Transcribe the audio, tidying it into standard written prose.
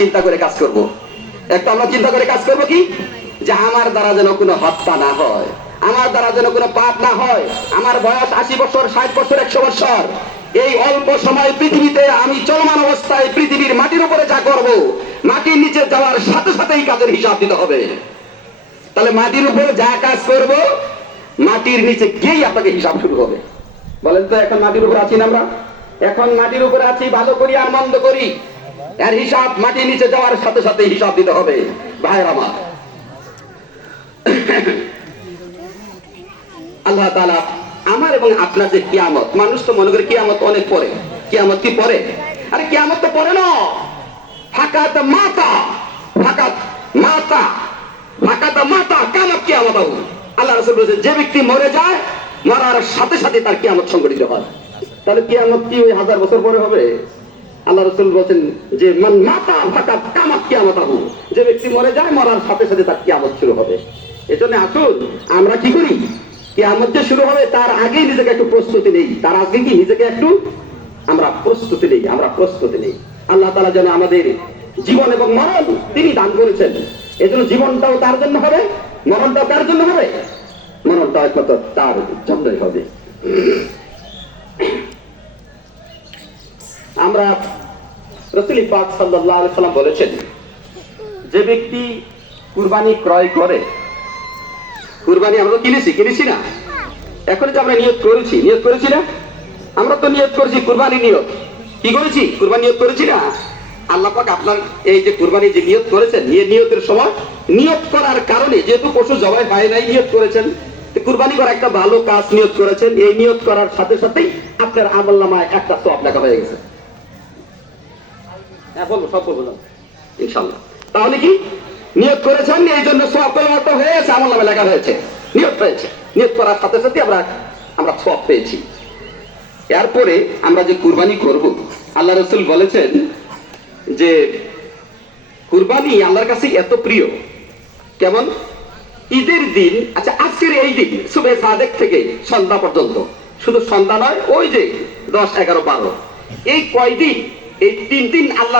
চিন্তা করে কাজ করব। একটা আমরা চিন্তা করে কাজ করব কি, যে আমার দ্বারা যেন কোনো হত্যা না হয়, আমার দ্বারা যেন কোনো পাপ না হয়। আমার বয়স 80 বছর, 60 বছর, 100 বছর, এই অল্প সময় পৃথিবীতে আমি চলমান অবস্থায় পৃথিবীর মাটির উপরে যা করব, মাটির নিচে যাওয়ার সাথে সাথেই কাজের হিসাব দিতে হবে। তাহলে মাটির উপরে যা কাজ করব, মাটির নিচে গিয়েই আপনাকে হিসাব শুরু হবে। বলেন তো, এখন মাটির উপরে আছি না আমরা? এখন মাটির উপরে আছি, ভালো করি আর মন্দ করি, এর হিসাব মাটির নিচে যাওয়ার সাথে সাথে হিসাব দিতে হবে। ভাইয়ের আমার, আল্লাহ তাআলা আমার এবং আপনার যে কিয়ামত, মানুষ তো মনে করে কিয়ামত অনেক পরে। কিয়ামত কি পরে? আরে কিয়ামত তো পরে না, ফাকাত মাতা, ফাকাত মাতা, ফাকাত মাতা কামাত কিয়ামত। আল্লাহ রাসূল বলেছেন, যে ব্যক্তি মরে যায়, মরার সাথে সাথে তার কিয়ামত সংঘটিত হয়। তাহলে কিয়ামত কি ওই 1000 বছর পরে হবে? আল্লাহ রাসূল বলেন যে মান মাতা ফাকাত কামাত কিয়ামতাহু, যে ব্যক্তি মরে যায়, মরার সাথে সাথে তার কিয়ামত শুরু হবে। এজন্য আসুন আমরা কি করি, কিয়ামত যে শুরু হবে তার আগেই নিজেকে একটু প্রস্তুতি নেই। তার আগে কি নিজেকে একটু আমরা প্রস্তুতি নেই, আমরা প্রস্তুতি নেই। আল্লাহ তাআলা যেন আমাদের জীবন এবং মরণ তিনি দান করেছেন, এজন্য জীবনটাও তার জন্য হবে, মরণটাও তার জন্য হবে, মরণটাও একমাত্র তার জন্যই হবে। আমরা রাসূল পাক সাল্লাল্লাহু আলাইহি ওয়াসাল্লাম বলেছেন, যে ব্যক্তি কুরবানি ক্রয় করে, কুরবানি আমরা কিনেছি না, এখন যে আমরা নিয়ত করেছি না, আমরা তো নিয়ত করেছি কুরবানি নিয়ত। কি করেছি? কুরবানি নিয়ত করেছি না। আল্লাহ পাক আপনার এই যে কুরবানি যে নিয়ত করেছেন, এই নিয়তের সময় নিয়ত করার কারণে, যেহেতু পশু জবাই হয় নাই, নিয়ত করেছেন, কুরবানি করা একটা ভালো কাজ নিয়ত করেছেন, এই নিয়ত করার সাথে সাথেই আপনার আমলনামায় একটা সওয়াব লেখা হয়ে গেছে। বলবো সব বলবো ইনশাআল্লাহ। তাহলে কি নিয়ত করেছেন, এই জন্য সওয়াব কলমাটা হয়ে গেছে, আমলনামায় লেখা হয়েছে, নিয়ত হয়েছে। নিয়ত করার সাথে সাথে আমরা সওয়াব পেয়েছি। এরপরে আমরা যে কুরবানি করব, আল্লাহ রাসূল বলেছেন যে কুরবানি আল্লাহর কাছে এত প্রিয়, কেমন? ঈদের দিন, আচ্ছা আজকের এই দিন সুবহে সাদেক থেকে সন্ধ্যা পর্যন্ত, শুধু সন্ধ্যা নয়, ওই যে 10, 11, 12, এই কয়দিন, এই 3 দিন আল্লাহ